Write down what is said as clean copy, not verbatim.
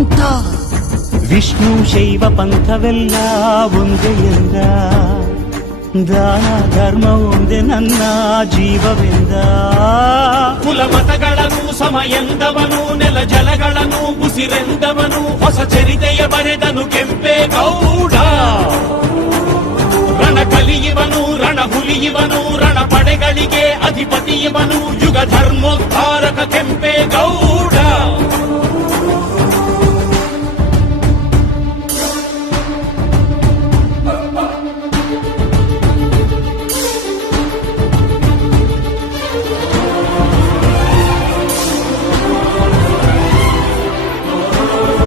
ಪಂಥ. ವಿಷ್ಣು ಶೈವ ಪಂಥವೆಲ್ಲ ಒಂದೇ ಎಂದ, ದಾನ ಧರ್ಮ ಒಂದೇ ನನ್ನ ಜೀವವೆಂದ. ಕುಲ ಮತಗಳನ್ನು ಸಮ ಎಂದವನು, ನೆಲ ಜಲಗಳನ್ನು ಉಸಿರೆಂದವನು, ಹೊಸ ಚರಿತೆಯ ಬರೆದನು ಕೆಂಪೇಗೌಡ. ರಣ ಕಲಿಯುವನು, ರಣ ಹುಲಿಯುವನು, ರಣ ಪಡೆಗಳಿಗೆ ಅಧಿಪತಿಯವನು, ಯುಗ ಧರ್ಮೋದ್ಧಾರಕ ಕೆಂಪೇಗೌಡ.